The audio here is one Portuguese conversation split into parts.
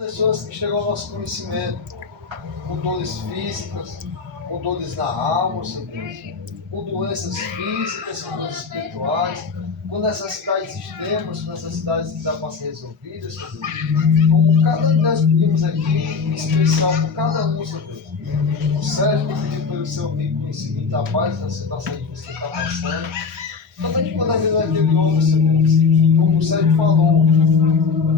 Pessoas que chegam ao nosso conhecimento com dores físicas, com dores na alma, Senhor Deus, com doenças físicas, com dores espirituais, com necessidades extremas, com necessidades que dá para ser resolvidas, Senhor Deus. Como cada um de nós pedimos aqui, em especial por cada um, Senhor Deus. O Sérgio pediu pelo seu amigo conhecimento da paz, da situação difícil que está passando. Também quando a vida daquele homem, Senhor Deus, como o Sérgio falou,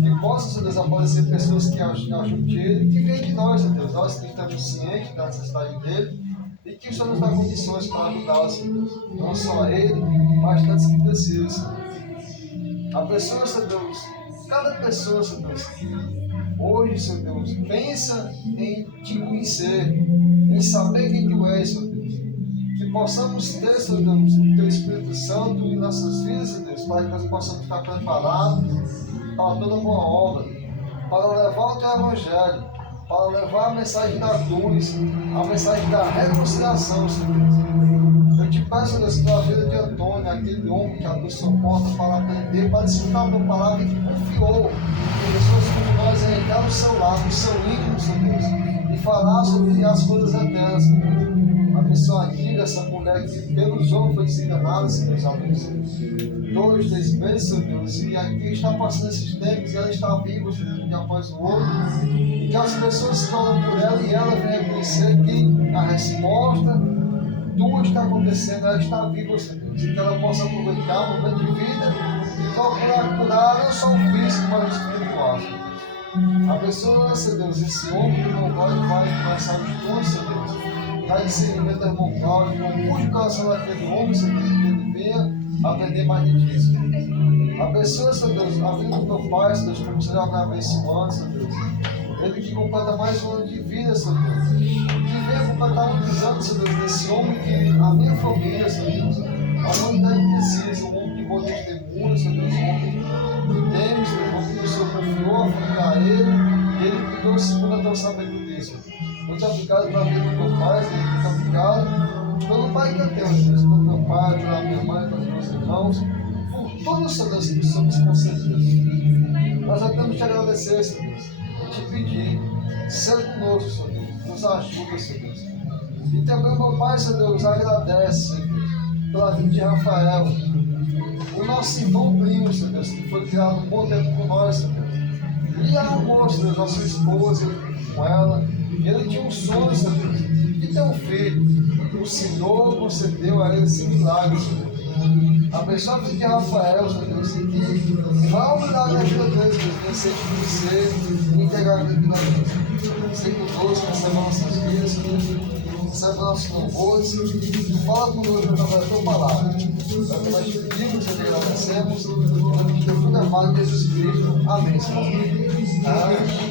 que possa, Senhor Deus, aparecer pessoas que ajudem ele, que vêm de nós, Senhor Deus, nós que estamos cientes da necessidade dele, e que o Senhor nos dá condições para ajudá-lo, Senhor Deus. Não só ele, mas tantos que precisam, Senhor Deus. A pessoa, Senhor Deus, cada pessoa, Senhor Deus, que hoje, Senhor Deus, pensa em te conhecer, em saber quem tu és, Senhor Deus. Que possamos ter, Senhor Deus, o teu Espírito Santo em nossas vidas, Senhor Deus, para que nós possamos estar preparados para toda boa obra, para levar o teu Evangelho, para levar a mensagem da luz, a mensagem da reconciliação, Senhor Deus. Eu te peço, Deus, pela vida de Antônio, aquele homem que abriu sua porta para aprender, para desfrutar da tua palavra e que confiou em pessoas como nós em entrar no seu lado, no seu íntimo, Senhor Deus, e falar sobre as coisas eternas, Senhor Deus. A pessoa antiga, essa mulher que pelos homens foi desenganada, Senhor Deus, há 2, 3 meses, Senhor Deus, e aqui está passando esses tempos e ela está viva, Senhor Deus, um dia após o outro, e que as pessoas se tornam por ela e ela vem reconhecer que a resposta tua está acontecendo, ela está viva, Senhor Deus, e que ela possa aproveitar o momento de vida e procurar curar não só o físico, mas o espiritual, Senhor Deus. A pessoa, Senhor Deus, esse homem que não vai começar o estudo, Senhor Deus, vai discernimento emocional, que não puxe o coração daquele homem, Senhor Deus, que ele venha aprender mais de ti, Senhor Deus. A pessoa, Senhor Deus, a vida do meu pai, Senhor Deus, como você já gravou esse ano, Senhor Deus, ele que completa mais um ano de vida, Senhor Deus, que venha completar muitos anos, Senhor Deus, desse homem que a minha família, Senhor Deus, a humanidade precisa, um homem de bom testemunho, Senhor Deus, um homem que teme, Senhor Deus, que o Senhor confiou a família a ele, e ele cuidou segundo a tua sabedoria, Senhor Deus. Muito obrigado pela vida do meu pai, muito obrigado pelo pai que eu tenho, Deus, pelo meu pai, pela minha mãe, pelos meus irmãos, por todos os Deus que somos concedidos. Nós já temos te agradecer, Senhor Deus, e te pedir, seja conosco, Senhor Deus, nos ajuda, Senhor Deus. E também, meu pai, Senhor Deus, agradece, Senhor Deus, pela vida de Rafael, o nosso irmão primo, Senhor Deus, que foi criado um bom tempo com nós, Senhor Deus. E amou, Senhor Deus, a sua esposa, ele com ela. E ele tinha um sonho, Senhor Deus, de ter um filho. O Senhor concedeu a ele esse milagre, Senhor Deus. Abençoa a vida de Rafael, Senhor Deus, e que vá mudar a vida dele, Deus, vencer de conhecer e entregar a vida de Deus. Sei conosco, receba nossas vidas, Senhor Deus, receba nossos louvores e fala conosco através da tua palavra. É o que nós te pedimos e te agradecemos, em nome de teu filho amado Jesus Cristo. Amém, Senhor. Amém.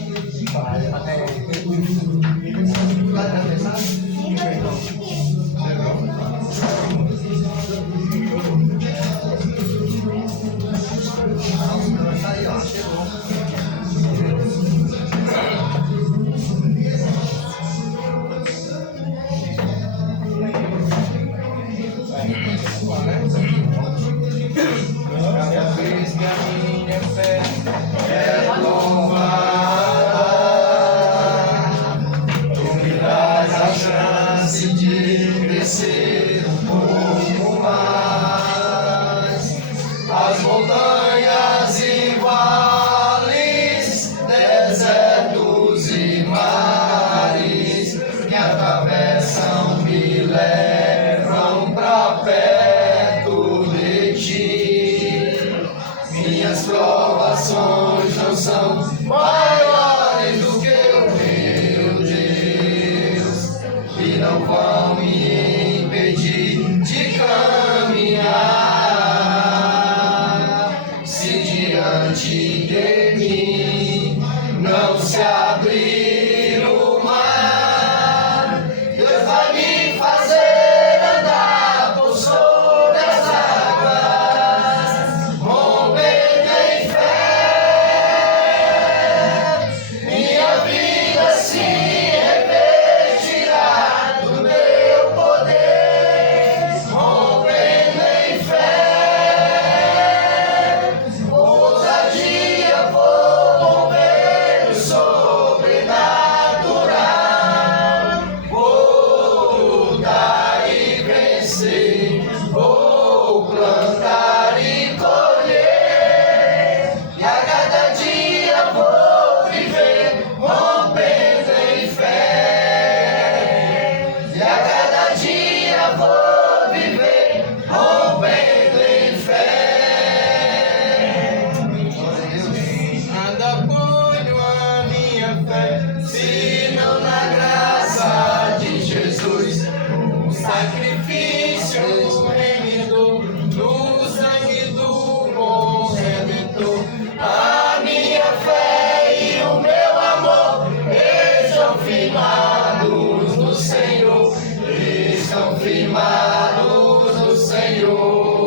fé, senão na graça de Jesus. O sacrifício remidor, no sangue do bom Redentor. A minha fé e o meu amor estão firmados no Senhor, estão firmados no Senhor.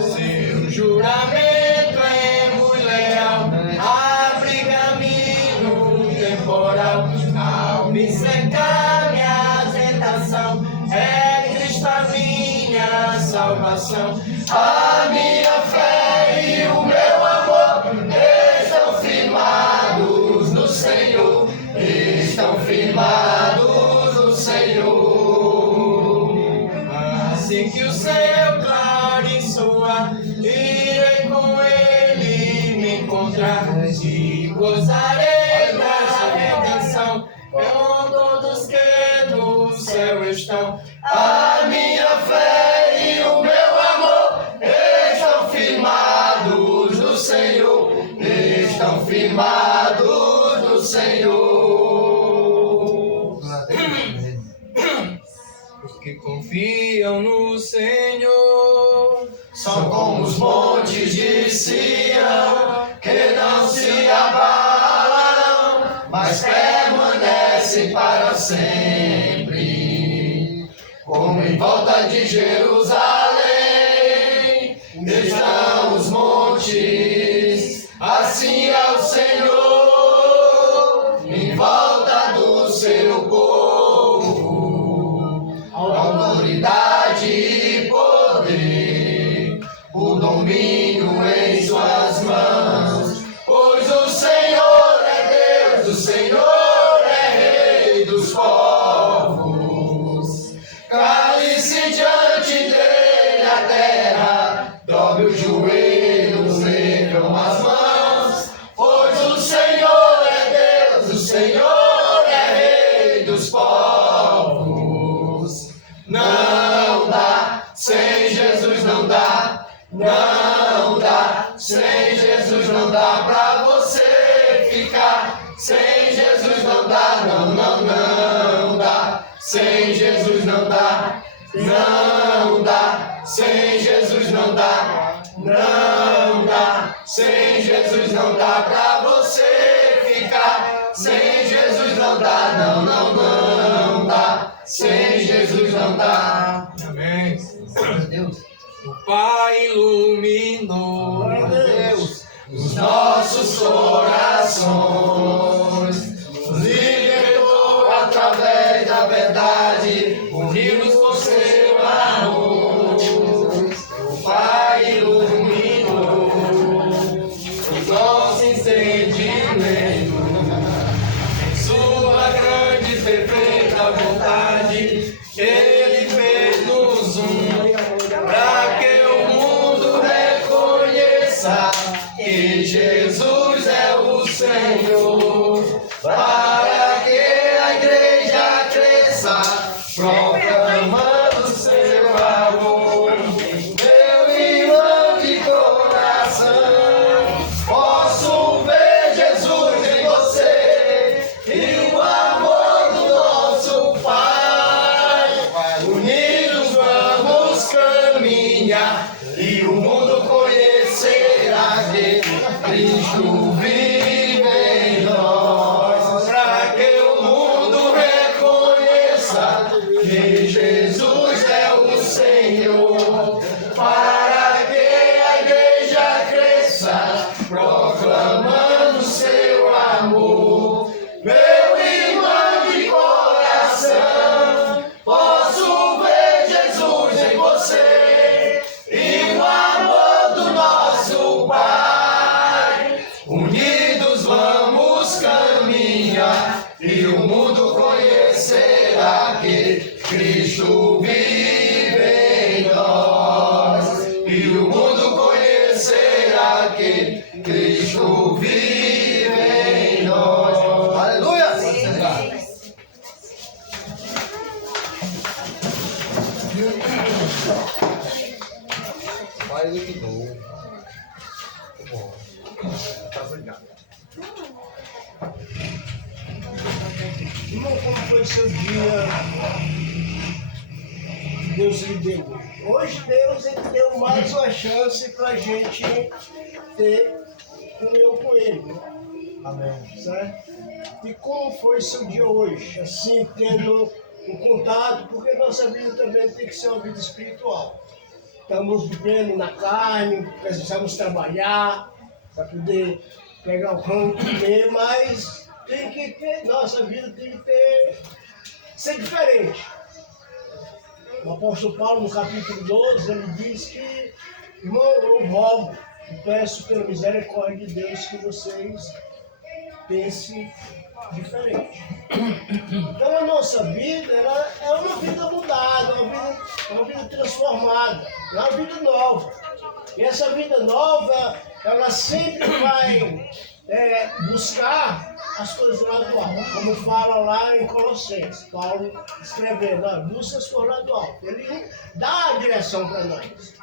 Seu juramento é muito leal, abre caminho temporal. Ao me cercar minha tentação, é Cristo a minha salvação. A minha fé e o meu amor estão firmados no Senhor, estão firmados no Senhor. Assim que o céu clarear, irei com Ele me encontrar e gozarei da redenção com todos que no céu estão. A minha fé e o meu amor estão firmados no Senhor, estão firmados no Senhor. Os que confiam no Senhor são como os montes de Sião, que não se abalam, mas permanecem para sempre. Como em volta de Jerusalém estão os montes, assim é o Senhor em volta do seu povo. Autoridade e poder, o domínio em suas mãos, pois o Senhor é Deus, o Senhor é Rei dos povos. Cale-se diante dele a terra, dobre os joelhos, ergam as mãos, pois o Senhor é Deus, o Senhor é Rei dos povos. Não dá, sem Jesus não dá, não dá, sem Jesus não dá pra você ficar, sem Jesus não dá, não, não, não dá, sem Jesus não dá, não dá, sem Jesus não dá, não dá, sem Jesus não dá pra você ficar, sem Jesus não dá, não, não, não dá, sem Jesus não dá. Amém. Glória a Deus. O Pai iluminou, Glória a Deus. os nossos corações, nos libertou através da verdade, unidos com seu amor. O Pai iluminou os nossos entendimentos, em sua grande e perfeita vontade, Ele fez-nos para que o mundo reconheça que Jesus é o Senhor, para que a igreja cresça, proclamando seu amor. Meu irmão de coração, posso ver Jesus em você e o amor do nosso Pai. Unidos vamos caminhar e o mundo conhecerá que Cristo vive em nós. Irmão, como foi seu dia? Deus lhe deu. Hoje Deus ele deu mais uma chance para a gente ter comunhão com Ele. Né? Amém. Certo? E como foi seu dia hoje? Assim, tendo um contato, porque nossa vida também tem que ser uma vida espiritual. Estamos vivendo na carne, precisamos trabalhar para poder pegar o ramo e comer, mas tem que ter, nossa vida tem que ser diferente. O apóstolo Paulo, no capítulo 12, ele diz que, irmão, eu rogo e peço pela misericórdia de Deus que vocês pensem diferente. Então a nossa vida ela é uma vida mudada, uma vida transformada, é uma vida nova. E essa vida nova, ela sempre vai buscar as coisas lá do alto, como fala lá em Colossenses, Paulo escrevendo, busca as coisas lá do alto. Ele dá a direção para nós.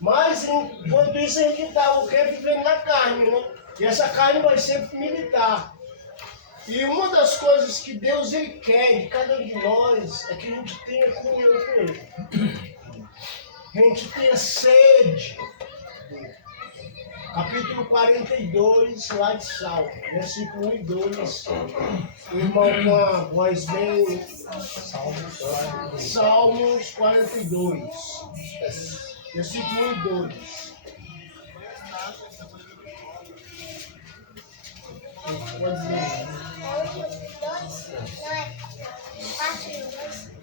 Mas enquanto isso a gente está vivendo na carne, né? E essa carne vai sempre militar. E uma das coisas que Deus ele quer de cada um de nós é que a gente tenha comunhão com Ele. Que a gente tenha sede. Capítulo 42, lá de Salmo, versículo 1 e 2. O irmão com a voz bem. Salmos 42, versículo 1 e 2. Pode ler.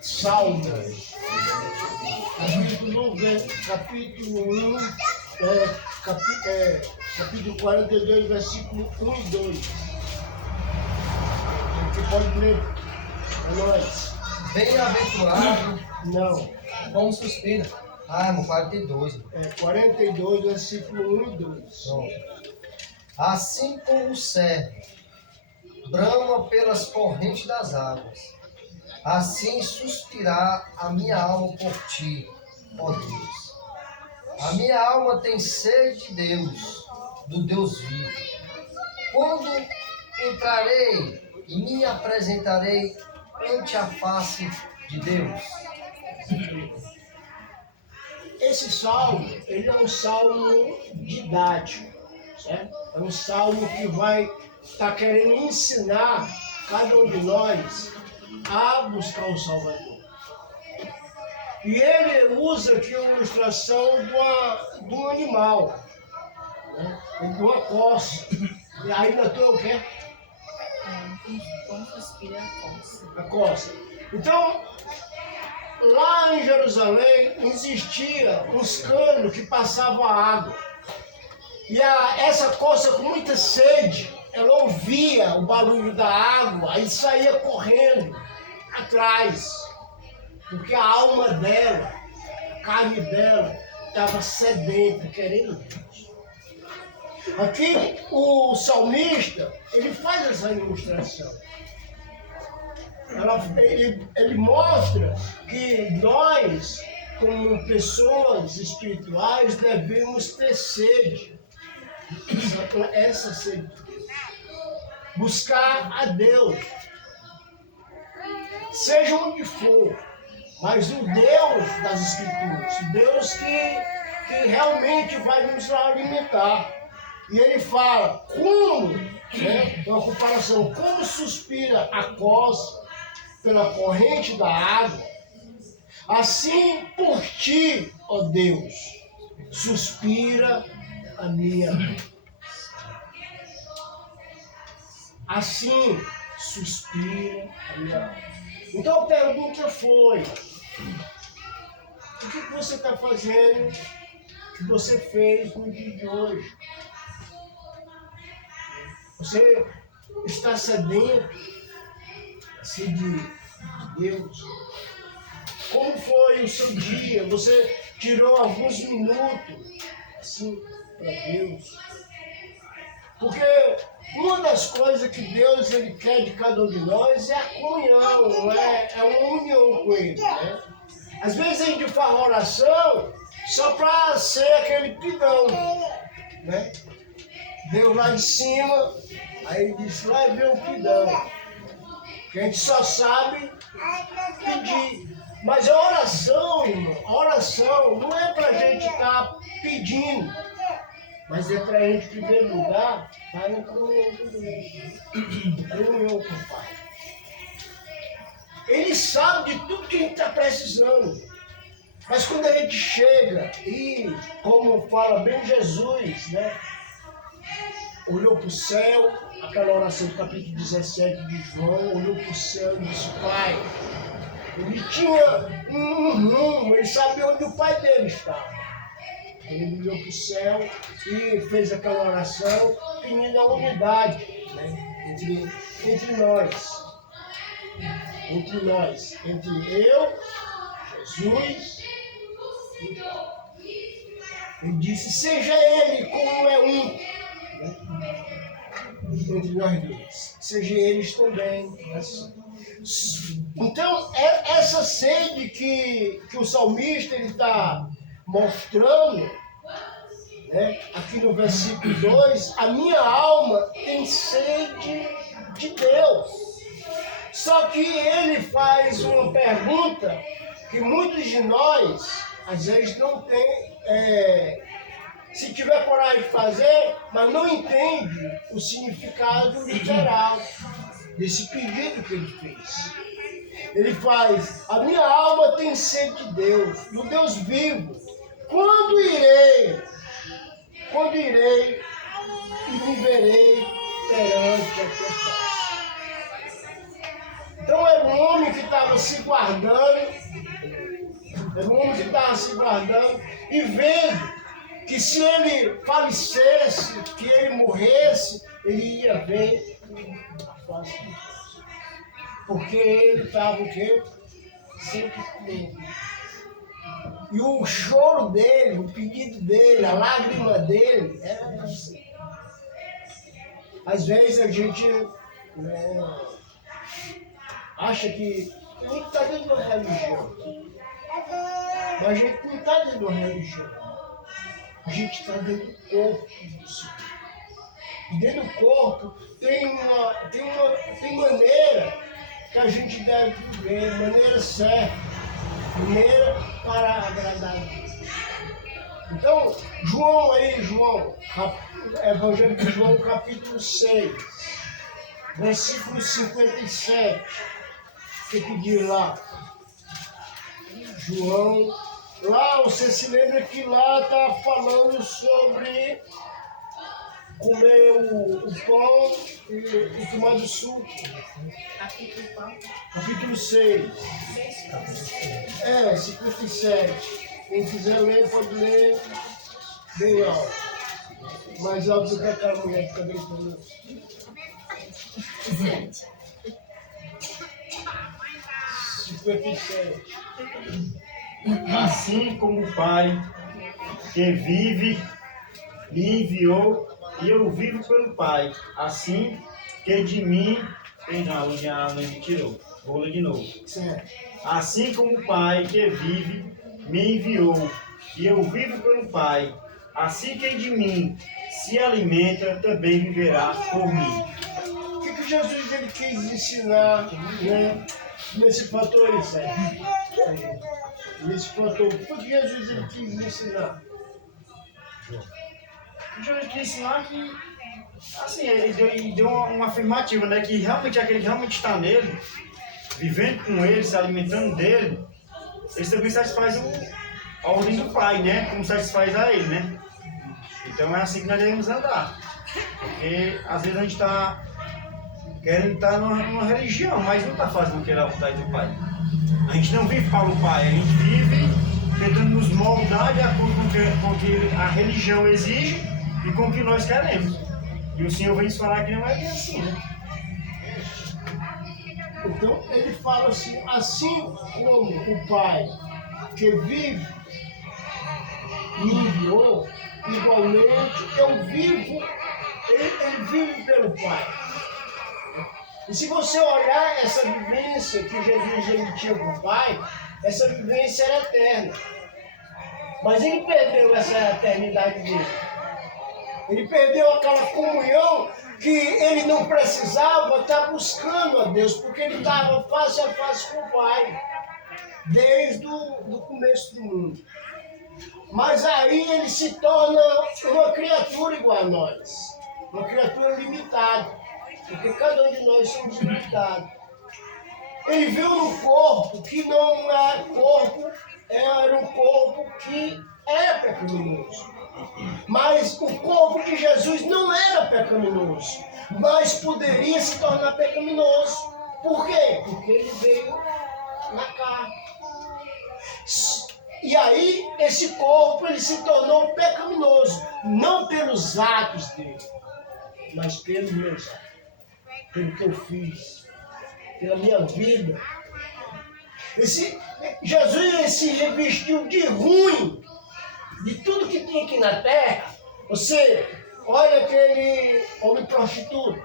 Salmos, capítulo 1, capítulo 42, versículo 1 e 2. Você pode ler para nós. Bem-aventurado. Não. Como suspira. Irmão, 42. 42, versículo 1 e 2. Pronto. Assim como o servo brama pelas correntes das águas, assim suspirá a minha alma por ti, ó Deus. A minha alma tem sede de Deus, do Deus vivo. Quando entrarei e me apresentarei ante a face de Deus. Esse salmo, ele é um salmo didático, certo? É um salmo que vai estar querendo ensinar cada um de nós a buscar o Salvador. E ele usa aqui uma ilustração de um animal, né? De uma coça. E aí notou o quê? Como suspira a coça. A coça. Então, lá em Jerusalém existia uns canos que passavam a água. E essa coça com muita sede, ela ouvia o barulho da água e saía correndo atrás. Porque a alma dela, a carne dela, estava sedenta, querendo Deus. Aqui o salmista, ele faz essa ilustração. Ele mostra que nós, como pessoas espirituais, devemos ter sede. Essa sede de Deus. Buscar a Deus. Seja onde for, mas o Deus das Escrituras, o Deus que realmente vai nos alimentar. E ele fala, como, né, uma comparação, como suspira a coça pela corrente da água, assim por ti, ó Deus, suspira a minha alma. Assim suspira a minha alma. Então a pergunta foi, o que você está fazendo, que você fez no dia de hoje? Você está sedento, assim, de Deus? Como foi o seu dia? Você tirou alguns minutos, assim, para Deus? Porque uma das coisas que Deus ele quer de cada um de nós é a comunhão, é uma união com Ele, né? Às vezes a gente faz oração só para ser aquele pidão, né? Deus lá de cima, aí ele disse, lá vem o pidão. Que a gente só sabe pedir. Mas a oração, irmão, a oração não é para a gente estar pedindo, mas é para a gente, em primeiro lugar, estar em comunhão com o Pai. Ele sabe de tudo que a gente está precisando. Mas quando a gente chega e, como fala bem Jesus, né? Olhou para o céu, aquela oração do capítulo 17 de João, olhou para o céu e disse: Pai, ele tinha um rumo, ele sabia onde o pai dele estava. Ele olhou para o céu e fez aquela oração pedindo a unidade, né? entre nós. Entre eu, Jesus e o Pai. Ele disse: seja ele como é um, né? Entre nós dois. Seja eles também assim. Então, é essa sede que o salmista está mostrando, né? Aqui no versículo 2, a minha alma tem sede de Deus. Só que ele faz uma pergunta que muitos de nós, às vezes, não tem, se tiver coragem de fazer, mas não entende o significado literal desse pedido que ele fez. Ele faz: a minha alma tem sede de Deus, do Deus vivo. Quando irei e me verei perante a tua face. Então era um homem que estava se guardando, e vendo que se ele falecesse, que ele morresse, ele ia ver a face de Deus. Porque ele estava o quê? Sempre comigo. E o choro dele, o pedido dele, a lágrima dele, era assim. Às vezes a gente acha que a gente está dentro de uma religião. Mas a gente não está dentro de uma religião. A gente está dentro do corpo do Senhor. E dentro do corpo tem maneira que a gente deve viver, maneira certa, maneira para agradar a Deus. Então, Evangelho de João, capítulo 6, versículo 57, que pediu lá. João, lá você se lembra que lá está falando sobre comer o pão e tomar do suco. Capítulo 6. 57. Quem quiser ler, pode ler bem alto. Mais alto do que aquela mulher que está gritando. 57. Assim como o Pai que vive me enviou e eu vivo pelo Pai, assim que de mim... Perdão, a mãe tirou. Vou ler de novo. Certo. Assim como o Pai que vive me enviou e eu vivo pelo Pai, assim que de mim se alimenta, também viverá por mim. O que Jesus ele quis ensinar, né, nesse fator aí, certo? Nesse fator, o que Jesus ele quis ensinar? Jesus quis ensinar que, assim, ele deu uma afirmativa, né, que realmente aquele que realmente está nele, vivendo com ele, se alimentando dele, ele também satisfaz a ordem do Pai, né, como satisfaz a ele, né? Então é assim que nós devemos andar. Porque às vezes a gente está querendo estar numa religião, mas não está fazendo aquilo a vontade do Pai. A gente não vive para o Pai, a gente vive tentando nos moldar de acordo com o que a religião exige e com o que nós queremos. E o Senhor vem nos falar que não é bem assim, né? Então ele fala assim: assim como o Pai que vive me enviou, igualmente eu vivo, ele vive pelo Pai. E se você olhar essa vivência que Jesus ele tinha com o Pai, essa vivência era eterna. Mas ele perdeu essa eternidade dele. Ele perdeu aquela comunhão que ele não precisava estar buscando a Deus, porque ele estava face a face com o Pai, desde o começo do mundo. Mas aí ele se torna uma criatura igual a nós, uma criatura limitada, porque cada um de nós somos limitados. Ele veio num corpo que não é corpo, era um corpo que era pecaminoso. Mas o corpo de Jesus não era pecaminoso, mas poderia se tornar pecaminoso. Por quê? Porque ele veio na carne. E aí, esse corpo ele se tornou pecaminoso, não pelos atos dele, mas pelos meus atos, pelo que eu fiz, pela minha vida. Jesus se revestiu de ruim, de tudo que tinha aqui na terra. Você olha aquele homem prostituto,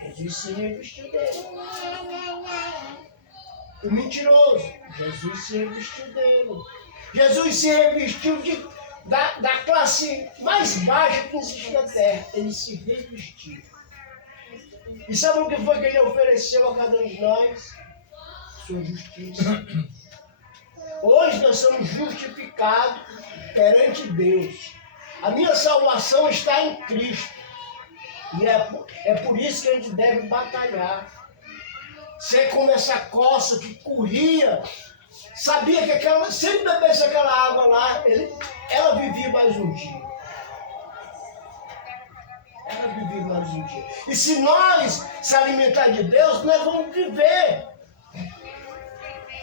Jesus se revestiu dele. O mentiroso, Jesus se revestiu dele. Jesus se revestiu da classe mais baixa que existe na terra. Ele se revestiu. E sabe o que foi que ele ofereceu a cada um de nós? Sua justiça. Hoje nós somos justificados perante Deus. A minha salvação está em Cristo. E é por isso que a gente deve batalhar. Ser como essa coça que corria, sabia que se ele bebesse aquela água lá, ela vivia mais um dia. Ela vivia mais um dia. E se nós se alimentar de Deus, nós vamos viver.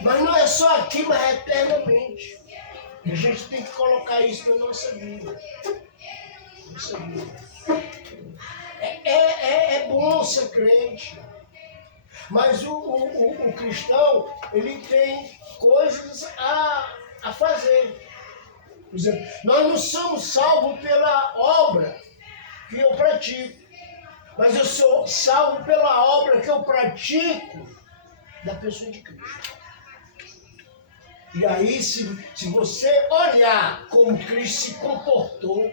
Mas não é só aqui, mas é eternamente. E a gente tem que colocar isso na nossa vida. Nossa vida. É bom ser crente. Mas o cristão, ele tem coisas a fazer. Por exemplo, nós não somos salvos pela obra que eu pratico. Mas eu sou salvo pela obra que eu pratico da pessoa de Cristo. E aí, se você olhar como Cristo se comportou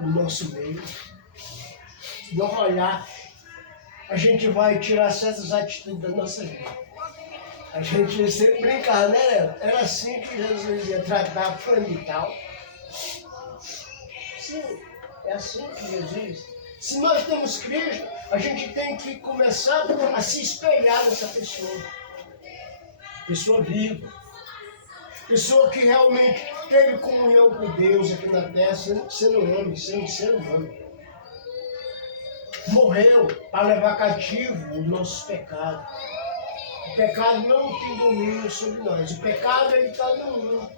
no nosso meio, se não olhar, a gente vai tirar certas atitudes da nossa vida. A gente sempre brincava, né? Era assim que Jesus ia tratar fulano e tal. Sim, é assim que Jesus... Se nós temos Cristo, a gente tem que começar a se espelhar nessa pessoa. Pessoa viva. Pessoa que realmente teve comunhão com Deus aqui na terra, sendo homem, sendo ser humano. Morreu para levar cativo os nossos pecados. O pecado não tem domínio sobre nós. O pecado está no mundo.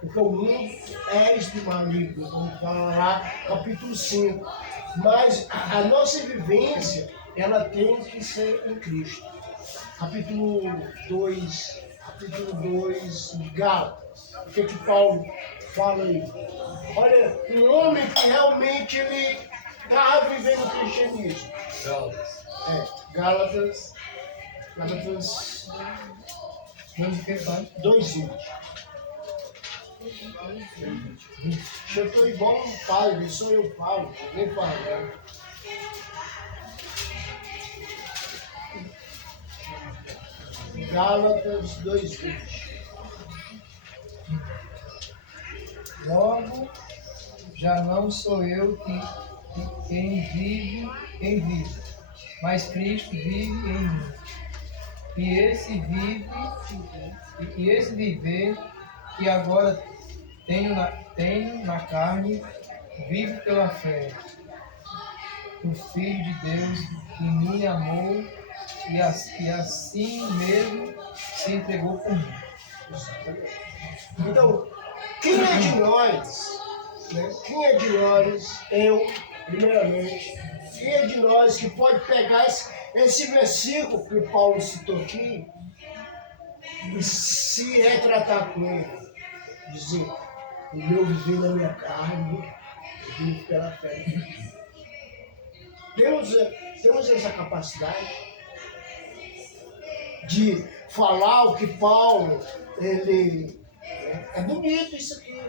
Porque o mundo é de maligno, como fala lá, capítulo 5. Mas a nossa vivência, ela tem que ser em Cristo. Capítulo 2 de Gálatas. O que Paulo fala aí? Olha, um homem que realmente ele estava vivendo o cristianismo. Gálatas 2:20. Eu estou igual um pai, sou eu Paulo, nem falando. Gálatas 2:20. Logo, já não sou eu quem vive, mas Cristo vive em mim. E esse viver que agora tenho na carne, vive pela fé no Filho de Deus que me amou e assim mesmo se entregou por mim. Então, quem é de nós, né? Quem é de nós, eu, primeiramente, quem é de nós que pode pegar esse versículo que Paulo citou aqui e se retratar com ele? Dizer, o meu viver na minha carne, eu vivo pela fé. Temos essa capacidade de falar o que Paulo, ele... É bonito isso aqui.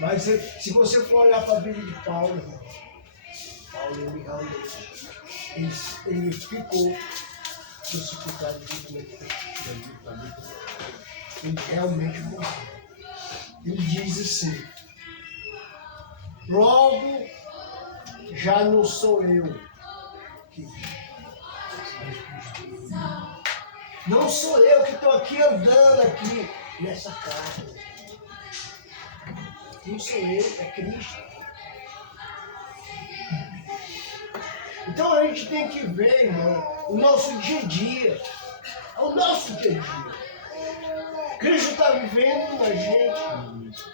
Mas se você for olhar para a vida de Paulo, ele realmente ele ficou crucificado juntamente com Cristo. Ele realmente morreu. Ele diz assim: logo já não sou eu que vivo. Não sou eu que estou aqui andando aqui nessa carne. Não sou eu, é Cristo. Então a gente tem que ver, irmão, o nosso dia a dia. É o nosso dia a dia. Cristo está vivendo na gente.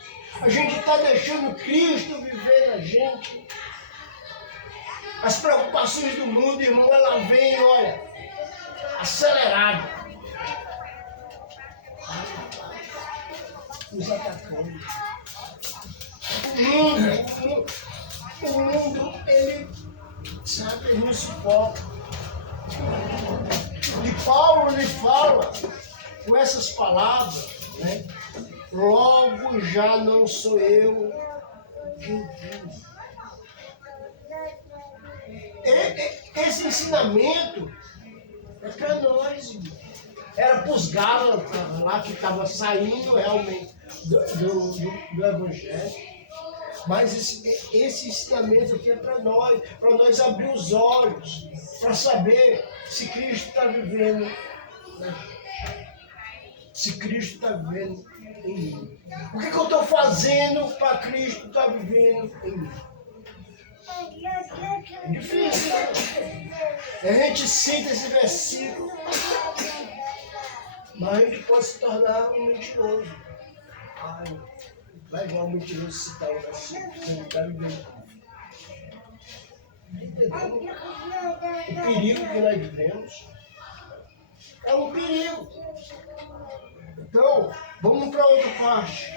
A gente está deixando Cristo viver na gente. As preocupações do mundo, irmão, ela vem, olha, acelerada. Nos atacando. O mundo, ele, sabe, ele não suporta. E Paulo, ele fala com essas palavras, né? Logo já não sou eu quem vive. Esse ensinamento é para nós, irmão. Era para os Gálatas lá que estavam saindo realmente do Evangelho. Mas esse ensinamento aqui é para nós abrir os olhos, para saber se Cristo está vivendo, né? Se Cristo está vivendo em mim. O que eu estou fazendo para Cristo estar vivendo em mim? É difícil, né? A gente sente esse versículo, mas a gente pode se tornar um mentiroso. Ai, vai igual um mentiroso citar o versículo, você não está vivendo. Entendeu? O perigo que nós vivemos é um perigo. Então, vamos para outra parte.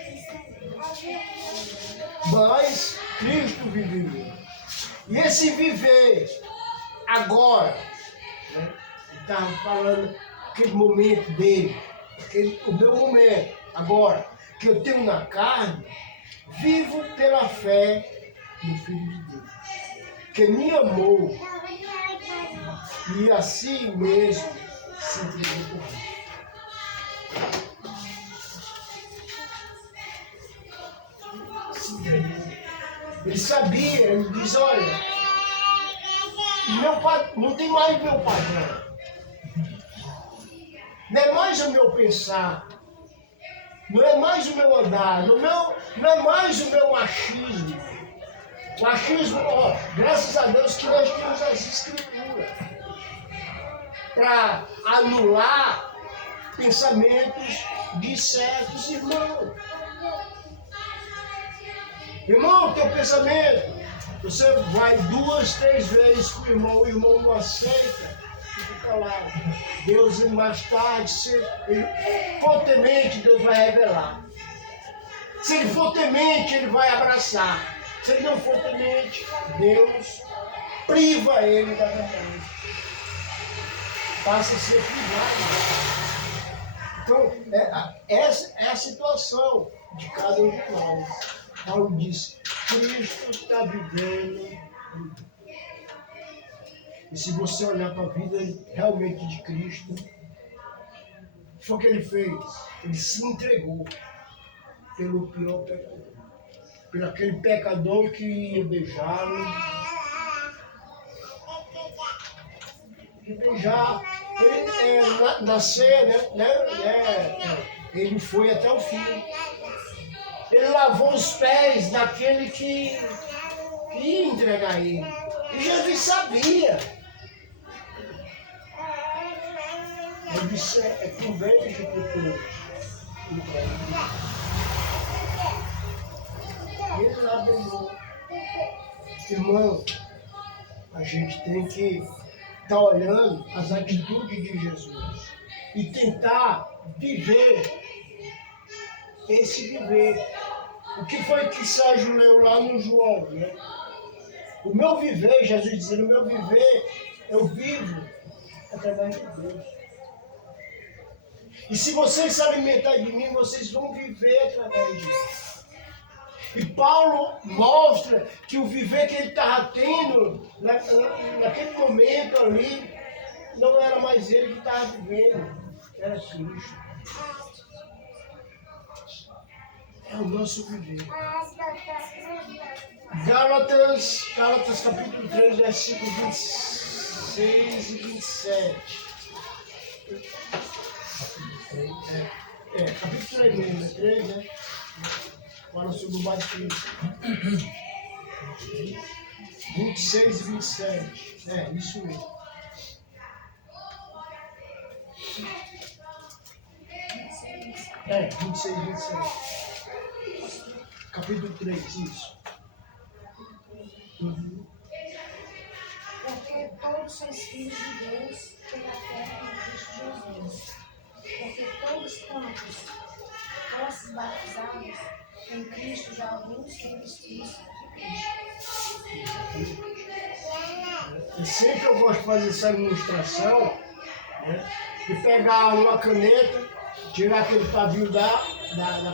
Mas Cristo viveu. E esse viver agora, né? Ele estava falando aquele momento dele, o meu momento, agora, que eu tenho na carne, vivo pela fé no Filho de Deus, que me amou e assim mesmo se entregou por mim. Ele sabia, ele diz, olha, meu pai, não tem mais meu padrão. Não é mais o meu pensar. Não é mais o meu andar. Não é mais o meu achismo. O achismo, ó, graças a Deus que nós temos as escrituras para anular pensamentos de certos irmãos. Irmão, teu pensamento, você vai 2, 3 vezes com o irmão não aceita, fica calado. Deus, mais tarde, fortemente, Deus vai revelar. Se ele for temente, ele vai abraçar. Se ele não for temente, Deus priva ele da verdade. Passa a ser privado. Então, essa é a situação de cada um de nós. Paulo diz, Cristo está vivendo. E se você olhar para a vida realmente de Cristo, foi o que ele fez. Ele se entregou pelo pior pecador. Por aquele pecador que ia beijá-lo. E beijar. Ele, na ceia, ele foi até o fim. Ele lavou os pés daquele que ia entregar ele. E Jesus sabia. Ele disse, é que um beijo que eu ele lá beijou. Irmão, a gente tem que estar olhando as atitudes de Jesus e tentar viver esse viver. O que foi que Sérgio leu lá no João, né? O meu viver, Jesus dizendo, o meu viver, eu vivo através de Deus. E se vocês se alimentarem de mim, vocês vão viver através de mim. E Paulo mostra que o viver que ele estava tendo naquele momento ali, não era mais ele que estava vivendo, era Cristo. É o nosso viver. Gálatas capítulo 3, versículos 26 e 27. Capítulo 3 mesmo, é 3, né? Fala sobre o batismo. 26 e 27. É, isso mesmo. É, 26 e 27. Capítulo 3, isso. Porque todos sois filhos de Deus pela fé em Cristo Jesus. Porque todos quantos fostes batizados em Cristo já alguns revestidos de Cristo. E sempre eu gosto de fazer essa administração, né, de pegar uma caneta, tirar aquele pavio da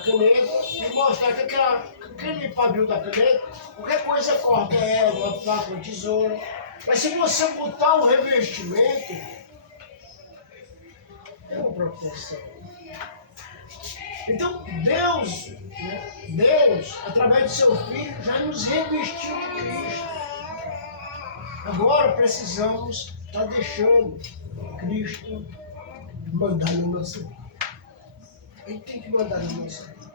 caneta e mostrar que aquele pavio da caneta, qualquer coisa corta ela, uma faca, uma tesoura. Mas se você botar o revestimento, é uma proteção. Então, Deus, né, Deus, através do seu Filho, já nos revestiu de Cristo. Agora precisamos estar deixando Cristo mandar na nossa vida. Ele tem que mandar na nossa vida.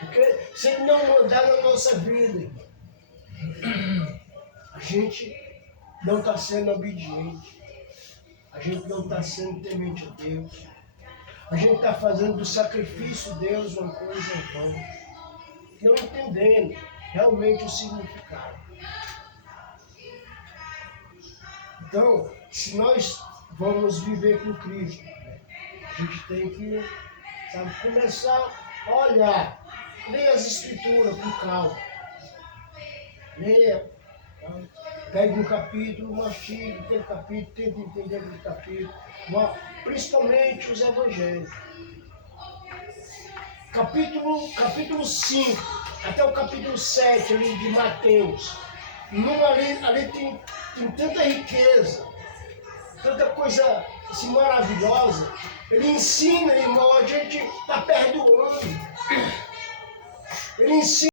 Porque se ele não mandar na nossa vida, a gente não está sendo obediente. A gente não está sendo temente a Deus. A gente está fazendo do sacrifício de Deus uma coisa vã. Não entendendo realmente o significado. Então, se nós vamos viver com Cristo, a gente tem que, sabe, começar a olhar, ler as Escrituras com calma. Leia, tá? Pegue um capítulo, mastigue aquele capítulo, tente entender aquele capítulo, principalmente os Evangelhos. Capítulo 5, até o capítulo 7 ali de Mateus. Ali tem tanta riqueza, tanta coisa assim, maravilhosa. Ele ensina, irmão, a gente está perdoando. Ele ensina.